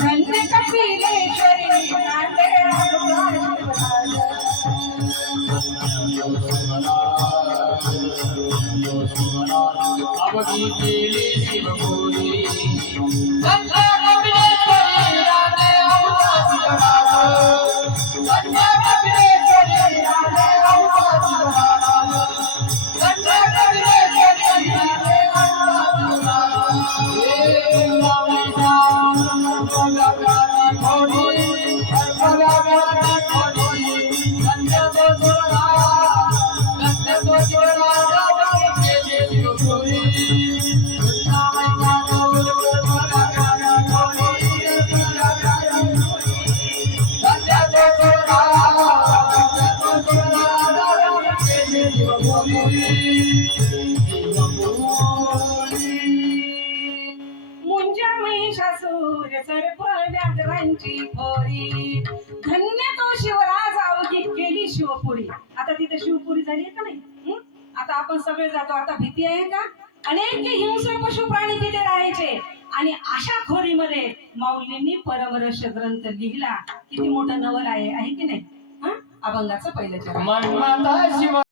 धन्य कपिलेश्वरी नांदे अवधी केली शिवपुरी मुंजा महिषासूर सर्प व्याघ्रांची फोरी धन्य तो शिवराज अवघी केली शिवपुरी. आता तिथे शिवपुरी झाली का नाही? आता आपण सगळे जातो. आता भीती आहे का? अनेक हिंस्र पशु प्राणी तिथे राहायचे आणि अशा खोरीमध्ये माऊलींनी परमरस ग्रंथ लिहिला. किती मोठं नवल आहे की नाही? अभंगाचं पहिलं चरण.